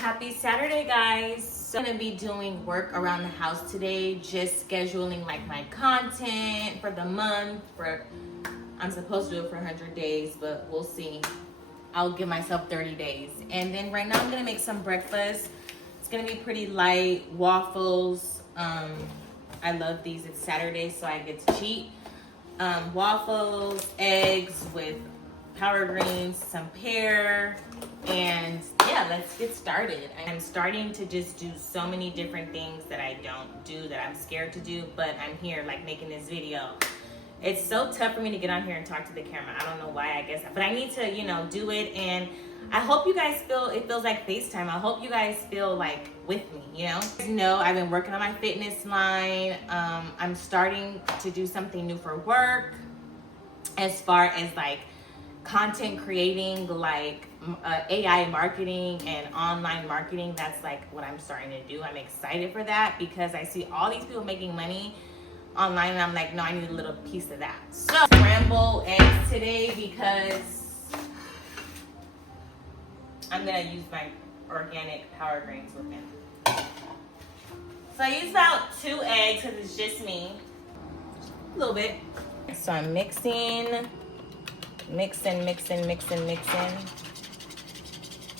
Happy Saturday, guys. So I'm gonna be doing work around the house today, just scheduling like my content for the month. I'm supposed to do it for 100 days, but we'll see. I'll give myself 30 days. And then right now I'm gonna make some breakfast. It's gonna be pretty light, waffles. I love these. It's Saturday, so I get to cheat. Waffles, eggs with power greens, some pear, and yeah, let's get started. I'm starting to just do so many different things that I don't do, that I'm scared to do, but I'm here like making this video. It's so tough for me to get on here and talk to the camera. I don't know why, I guess, but I need to, do it. And I hope you guys it feels like FaceTime. I hope you guys feel like with me, I've been working on my fitness line. I'm starting to do something new for work as far as like content creating, like AI marketing and online marketing. That's like what I'm starting to do. I'm excited for that because I see all these people making money online and I'm like, no, I need a little piece of that. So scramble eggs today because I'm gonna use my organic power grains with them. So I use about 2 eggs because it's just me. A little bit. So I'm mixing.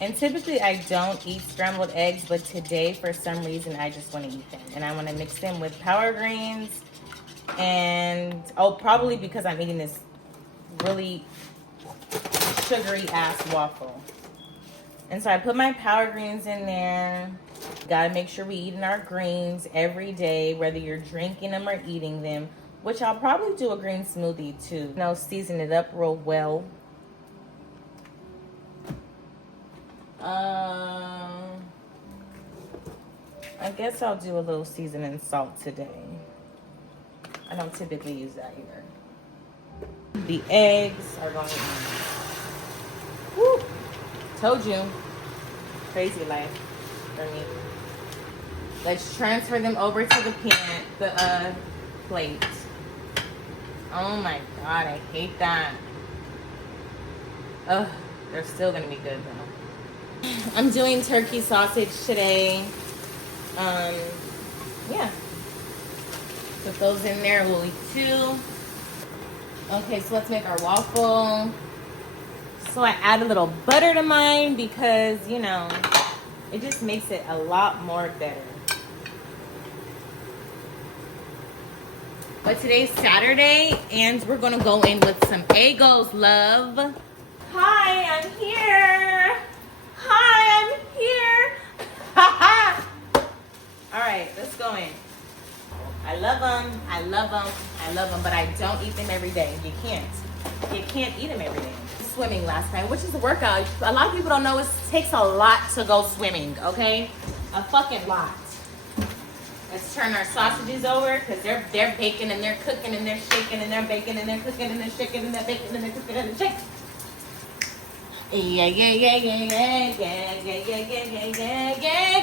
And typically I don't eat scrambled eggs, but today for some reason I just want to eat them. And I want to mix them with power greens and probably because I'm eating this really sugary ass waffle. And so I put my power greens in there. Gotta make sure we eating our greens every day, whether you're drinking them or eating them. Which I'll probably do a green smoothie too. Season it up real well. I guess I'll do a little seasoning salt today. I don't typically use that either. The eggs are going in. Woo! Told you. Crazy life for me. Let's transfer them over to the plate. Oh my God, I hate that. Ugh, they're still gonna be good though. I'm doing turkey sausage today. Yeah. Put those in there, we'll eat 2. Okay, so let's make our waffle. So I add a little butter to mine because, it just makes it a lot more better. But today's Saturday, and we're gonna go in with some Eggos, love. Hi, I'm here. Hi, I'm here. All right, let's go in. I love them, but I don't eat them every day. You can't eat them every day. Swimming last night, which is a workout. A lot of people don't know it takes a lot to go swimming, okay? A fucking lot. Let's turn our sausages over because they're baking and they're cooking and they're shaking and they're baking and they're cooking and they're shaking and they're baking and they're cooking and they're shaking.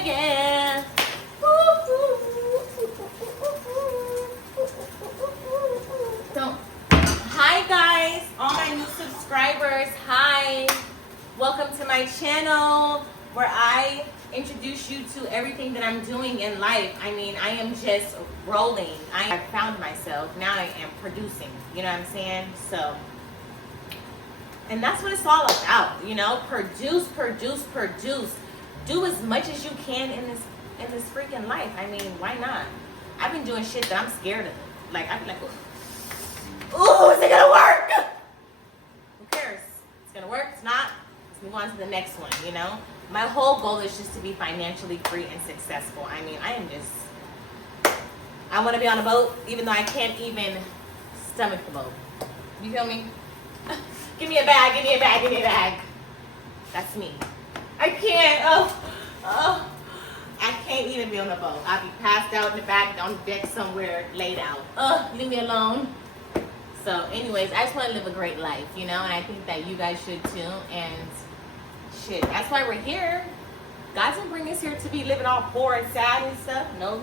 Yeah. So, hi guys, all my new subscribers. Hi, welcome to my channel where I introduce you to everything that I'm doing in life. I mean, I am just rolling. I found myself. Now I am producing. You know what I'm saying? So, and that's what it's all about. Produce. Do as much as you can in this freaking life. I mean, why not? I've been doing shit that I'm scared of. Like, I'd be like, ooh, is it gonna work? Who cares? It's gonna work. It's not. Let's move on to the next one. My whole goal is just to be financially free and successful. I mean, I want to be on a boat, even though I can't even stomach the boat. You feel me? Give me a bag. That's me. I can't, I can't even be on the boat. I'll be passed out in the back on the deck somewhere, laid out. Leave me alone. So anyways, I just want to live a great life, and I think that you guys should too. And shit, that's why we're here. God didn't bring us here to be living all poor and sad and stuff. No.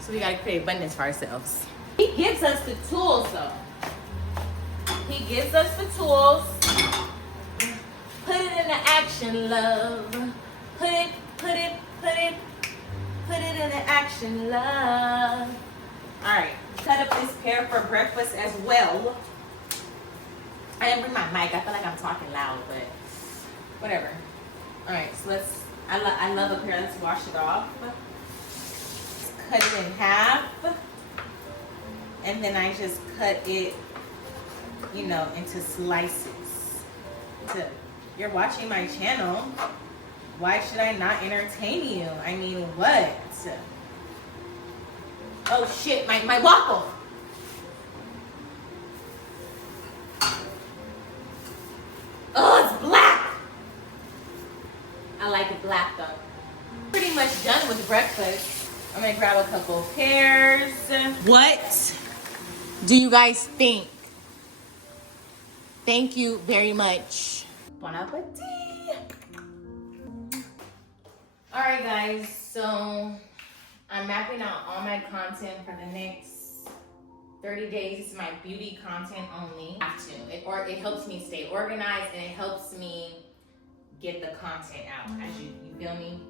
So we gotta create abundance for ourselves. He gives us the tools though. He gives us the tools. Put it into action, love. fashion love. All right, cut up this pear for breakfast as well. I didn't bring my mic. I feel like I'm talking loud, but whatever. All right, so I love a pear. Let's wash it off. Cut it in half. And then I just cut it, you know, into slices. You're watching my channel. Why should I not entertain you? I mean, what? Oh shit, my waffle. Oh, it's black. I like it black though. Pretty much done with breakfast. I'm gonna grab a couple of pears. What do you guys think? Thank you very much. Bon appetit. All right, guys, so I'm mapping out all my content for the next 30 days. This is my beauty content only. I have to. It helps me stay organized, and it helps me get the content out. As you feel me?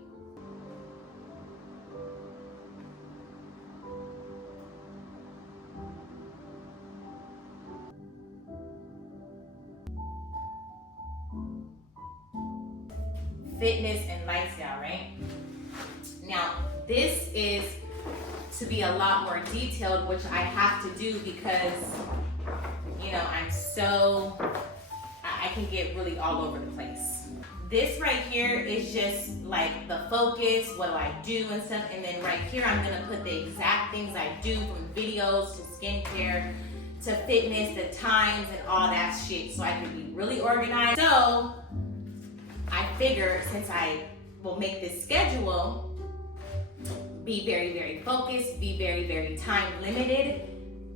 Fitness and lifestyle, right? Now, this is to be a lot more detailed, which I have to do because, you know, I can get really all over the place. This right here is just like the focus, what do I do and stuff, and then right here I'm gonna put the exact things I do, from videos to skincare to fitness, the times and all that shit, so I can be really organized. So I figure since I will make this schedule be very, very focused, be very, very time limited,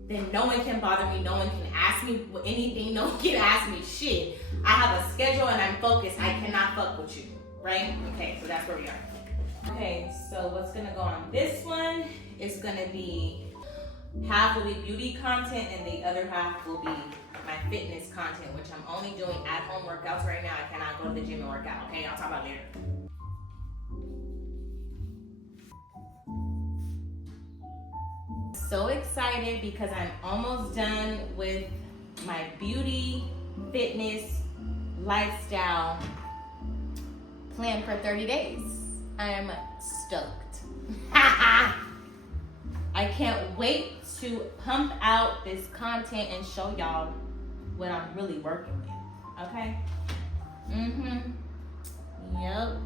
then no one can bother me, no one can ask me anything, no one can ask me shit. I have a schedule and I'm focused. I cannot fuck with you, right? Okay, so that's where we are. Okay, so what's gonna go on this one is gonna be, half will be beauty content and the other half will be my fitness content, which I'm only doing at-home workouts right now. I cannot go to the gym and work out, okay? I'll talk about it later. So excited because I'm almost done with my beauty, fitness, lifestyle plan for 30 days. I'm stoked. I can't wait to pump out this content and show y'all what I'm really working with, okay? Yep.